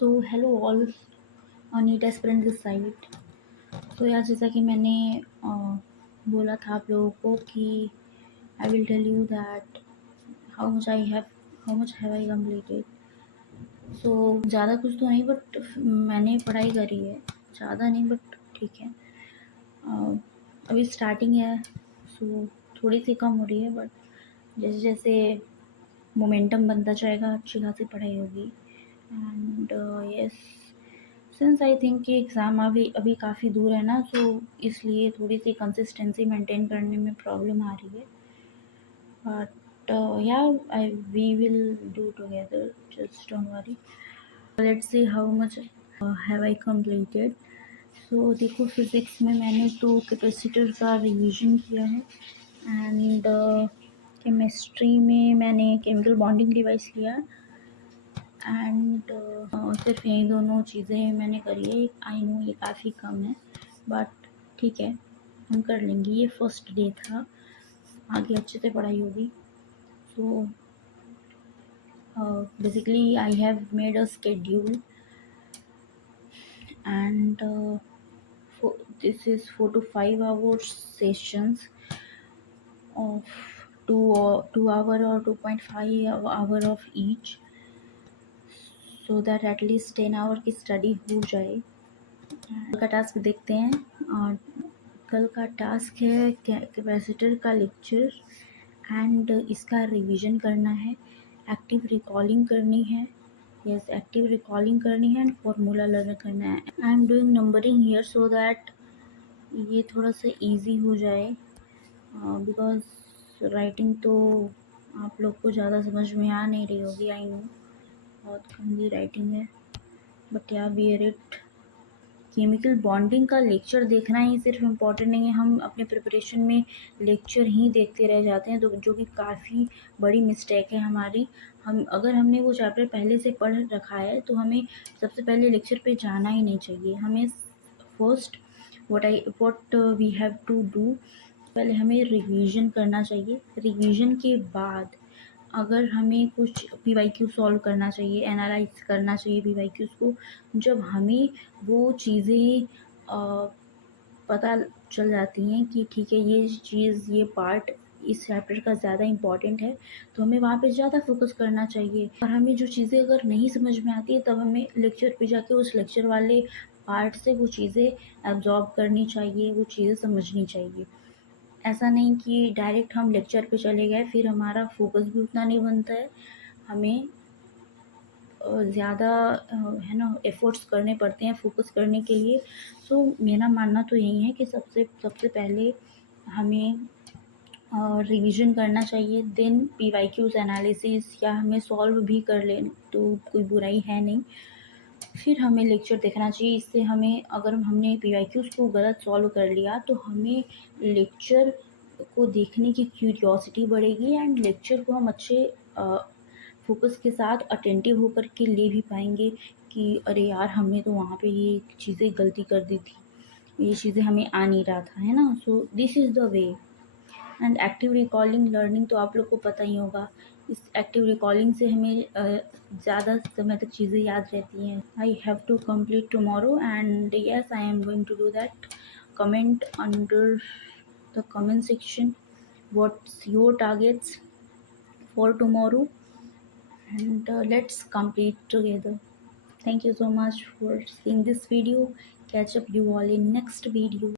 So hello all, NEET aspirant this side. तो यार, जैसा कि मैंने बोला था आप लोगों को कि I will tell you that how much have I completed. So ज़्यादा कुछ तो नहीं, बट मैंने पढ़ाई करी है। ज़्यादा नहीं, बट ठीक है। अभी स्टार्टिंग है, सो थोड़ी सी कम हो रही है, बट जैसे जैसे मोमेंटम बनता जाएगा अच्छी खासी पढ़ाई होगी। And yes, since I think कि एग्ज़ाम अभी अभी काफ़ी दूर है ना, सो इसलिए थोड़ी सी कंसिस्टेंसी मेंटेन करने में प्रॉब्लम आ रही है। But yeah we will do together, just don't worry. Let's see how much have I completed. So देखो, फिज़िक्स में मैंने तो कैपेसिटर का रिवीजन किया है। एंड केमिस्ट्री में मैंने केमिकल बॉन्डिंग डिवाइस लिया। एंड सिर्फ यही दोनों चीज़ें मैंने करी है। आई नो ये काफ़ी कम है, बट ठीक है, हम कर लेंगे। ये फर्स्ट डे था, आगे अच्छे से पढ़ाई होगी। So basically I have made a schedule and this is 4 to 5 hours sessions of 2 hour or 2.5 hour of each, so that at least 10 hour की स्टडी हो जाए। कल का टास्क देखते हैं। और कल का टास्क है कैपेसिटर का लेक्चर एंड इसका रिवीजन करना है, एक्टिव रिकॉलिंग करनी है। यस, एक्टिव रिकॉलिंग करनी है एंड फॉर्मूला लर्न करना है। I am doing numbering here so that ये थोड़ा सा इजी हो जाए, बिकॉज राइटिंग तो आप लोग को ज़्यादा समझ में आ नहीं रही होगी। आई नो बहुत गंदी राइटिंग है, बट या बियर इट। केमिकल बॉन्डिंग का लेक्चर देखना ही सिर्फ इम्पॉर्टेंट नहीं है, हम अपने प्रिपरेशन में लेक्चर ही देखते रह जाते हैं, तो जो कि काफ़ी बड़ी मिस्टेक है हमारी। अगर हमने वो चैप्टर पहले से पढ़ रखा है तो हमें सबसे पहले लेक्चर पे जाना ही नहीं चाहिए। हमें first what we have to do, पहले हमें रिवीजन करना चाहिए। रिवीजन के बाद अगर हमें कुछ पीवाईक्यू सॉल्व करना चाहिए, एनालाइज करना चाहिए पीवाईक्यूज़ को, जब हमें वो चीज़ें पता चल जाती हैं कि ठीक है ये चीज़, ये पार्ट इस चैप्टर का ज़्यादा इम्पॉर्टेंट है, तो हमें वहाँ पे ज़्यादा फोकस करना चाहिए। और हमें जो चीज़ें अगर नहीं समझ में आती है, तब हमें लेक्चर पे जाके उस लेक्चर वाले पार्ट से वो चीज़ें एब्जॉर्ब करनी चाहिए, वो चीज़ें समझनी चाहिए। ऐसा नहीं कि डायरेक्ट हम लेक्चर पे चले गए, फिर हमारा फोकस भी उतना नहीं बनता है। हमें ज़्यादा है ना एफ़र्ट्स करने पड़ते हैं फोकस करने के लिए। सो मेरा मानना तो यही है कि सबसे पहले हमें रिवीजन करना चाहिए, देन पीवाईक्यूज़ एनालिसिस या हमें सॉल्व भी कर लें तो कोई बुराई है नहीं। फिर हमें लेक्चर देखना चाहिए। इससे हमें, अगर हमने पीवाईक्यूज़ को गलत सॉल्व कर लिया तो हमें लेक्चर को देखने की क्यूरियोसिटी बढ़ेगी एंड लेक्चर को हम अच्छे फोकस के साथ अटेंटिव होकर के ले भी पाएंगे कि अरे यार, हमने तो वहाँ पे ये चीज़ें गलती कर दी थी, ये चीज़ें हमें आ नहीं रहा था, है ना। So this is the way. And active recalling learning तो आप लोग को पता ही होगा। इस एक्टिव रिकॉलिंग से हमें ज़्यादा समय तक चीज़ें याद रहती हैं। I have to complete tomorrow and yes, I am going to do that. Comment under the comment section what's your targets for tomorrow, and let's complete together. Thank you so much for seeing this video. Catch up you all in next video.